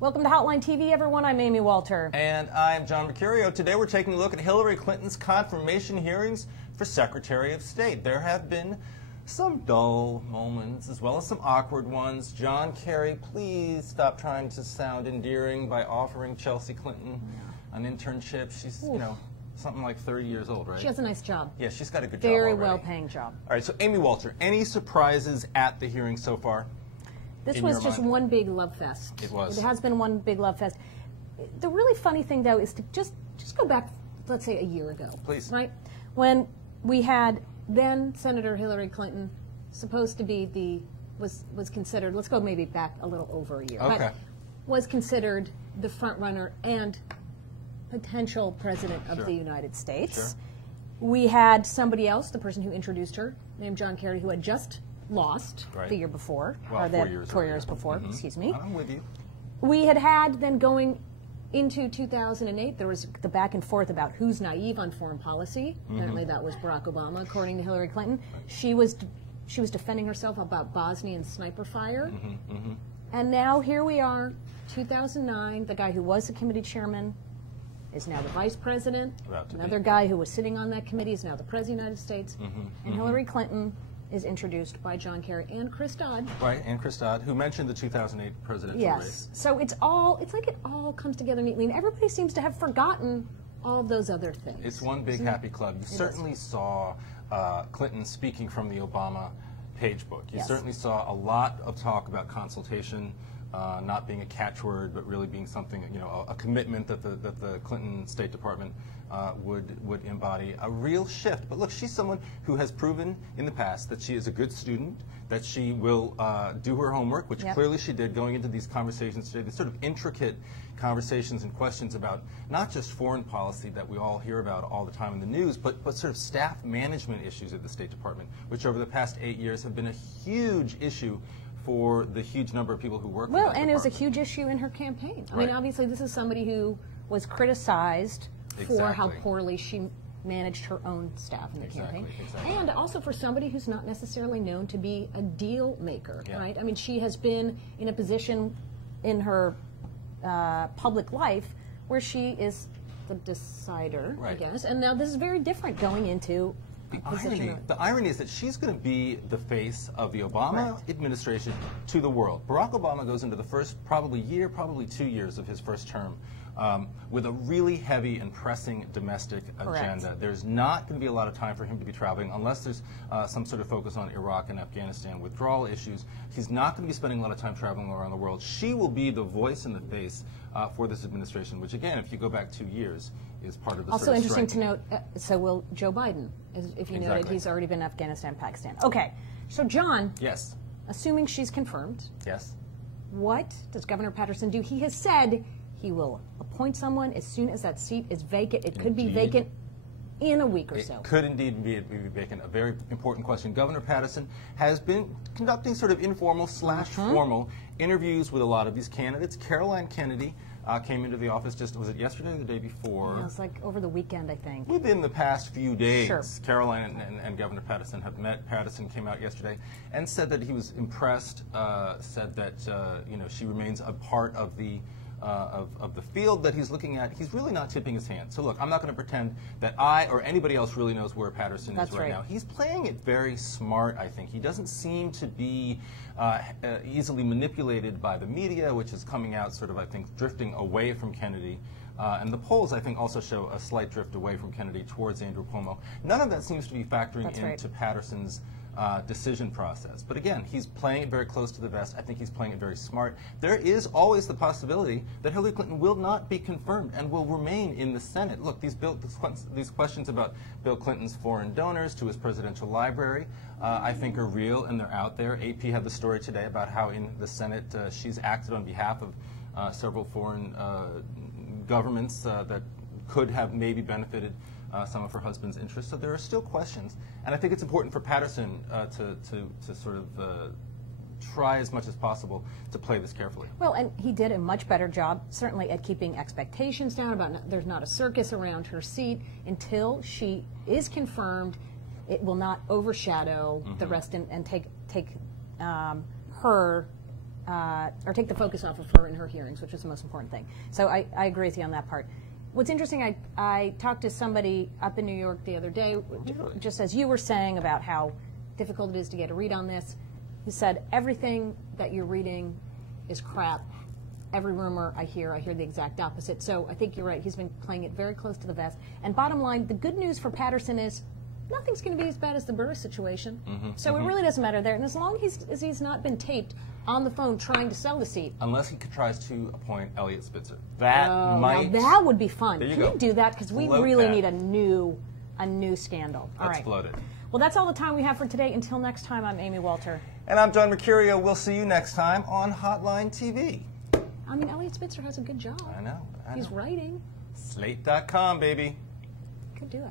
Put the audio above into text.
Welcome to Hotline TV, everyone. I'm Amy Walter. And I'm John Mercurio. Today we're taking a look at Hillary Clinton's confirmation hearings for Secretary of State. There have been some dull moments as well as some awkward ones. John Kerry, please stop trying to sound endearing by offering Chelsea Clinton an internship. She's, you know, something like 30 years old, right? She has a nice job. Yeah, she's got a good job Very already. well-paying job. All right, so Amy Walter, any surprises at the hearing so far? This was just one big love fest. It was. It has been one big love fest. The really funny thing, though, is to just go back, let's say, a year ago. Please. Right? When we had then Senator Hillary Clinton supposed to be was considered, let's go maybe back a little over a year. Okay. But was considered the front runner and potential president of the United States. Sure. We had somebody else, the person who introduced her, named John Kerry, who had just lost the year before, well, or 4 years before, excuse me. I'm with you. We had then going into 2008, there was the back and forth about who's naive on foreign policy. Apparently that was Barack Obama, according to Hillary Clinton. She was defending herself about Bosnian sniper fire. And now here we are, 2009, the guy who was the committee chairman is now the vice president. Another guy who was sitting on that committee is now the president of the United States. And Hillary Clinton is introduced by John Kerry and Chris Dodd. Right, and Chris Dodd, who mentioned the 2008 presidential race. So it's like it all comes together neatly, and everybody seems to have forgotten all of those other things. It's one big happy club. You certainly saw Clinton speaking from the Obama page book. You certainly saw a lot of talk about consultation, not being a catchword, but really being something, you know, a commitment that the Clinton State Department would embody, a real shift. But look, she's someone who has proven in the past that she is a good student, that she will do her homework, which clearly she did going into these conversations today, these sort of intricate conversations and questions about not just foreign policy that we all hear about all the time in the news, but sort of staff management issues at the State Department, which over the past 8 years have been a huge issue for the huge number of people who work Well, and it was a huge issue in her campaign. I mean, obviously, this is somebody who was criticized for how poorly she managed her own staff in the campaign. And also for somebody who's not necessarily known to be a deal maker, right? I mean, she has been in a position in her public life where she is the decider, I guess. And now this is very different going into The irony is that she's going to be the face of the Obama administration to the world. Barack Obama goes into the first probably 2 years of his first term with a really heavy and pressing domestic agenda. There's not going to be a lot of time for him to be traveling unless there's some sort of focus on Iraq and Afghanistan withdrawal issues. He's not going to be spending a lot of time traveling around the world. She will be the voice and the face for this administration, which again, if you go back 2 years, is part of the also sort of interesting to note, so will Joe Biden, if you noted, he's already been in Afghanistan, Pakistan. Okay, so John, assuming she's confirmed, what does Governor Patterson do? He has said he will appoint someone as soon as that seat is vacant. It could be vacant in a week or so. It could indeed be vacant. A very important question. Governor Patterson has been conducting sort of informal / formal interviews with a lot of these candidates. Caroline Kennedy came into the office was it yesterday or the day before? Yeah, it was like over the weekend, I think. Within the past few days, Caroline and Governor Patterson have met. Patterson came out yesterday and said that he was impressed, said that you know, she remains a part of the field that he's looking at. He's really not tipping his hand. So look, I'm not going to pretend that I or anybody else really knows where Patterson is right now. He's playing it very smart, I think. He doesn't seem to be easily manipulated by the media, which is coming out sort of, I think, drifting away from Kennedy. And the polls, I think, also show a slight drift away from Kennedy towards Andrew Cuomo. None of that seems to be factoring into Patterson's decision process. But again, he's playing it very close to the vest. I think he's playing it very smart. There is always the possibility that Hillary Clinton will not be confirmed and will remain in the Senate. Look, these questions about Bill Clinton's foreign donors to his presidential library, I think are real and they're out there. AP had the story today about how in the Senate she's acted on behalf of several foreign governments that could have maybe benefited some of her husband's interests. So there are still questions. And I think it's important for Patterson to sort of try as much as possible to play this carefully. Well, and he did a much better job, certainly, at keeping expectations down about there's not a circus around her seat until she is confirmed. It will not overshadow the rest and take her or take the focus off of her in her hearings, which is the most important thing. So I agree with you on that part. What's interesting, I talked to somebody up in New York the other day, just as you were saying about how difficult it is to get a read on this. He said, everything that you're reading is crap. Every rumor I hear the exact opposite. So I think you're right. He's been playing it very close to the vest. And bottom line, the good news for Patterson is nothing's going to be as bad as the Burris situation. So it really doesn't matter there. And as long as he's not been taped on the phone trying to sell the seat. Unless he tries to appoint Eliot Spitzer. That might... Now that would be fun. Can we do that? Because we really need a new scandal. Let's float it. Well, that's all the time we have for today. Until next time, I'm Amy Walter. And I'm John Mercurio. We'll see you next time on Hotline TV. I mean, Eliot Spitzer has a good job. I know. He's writing. Slate.com, baby. Could do it.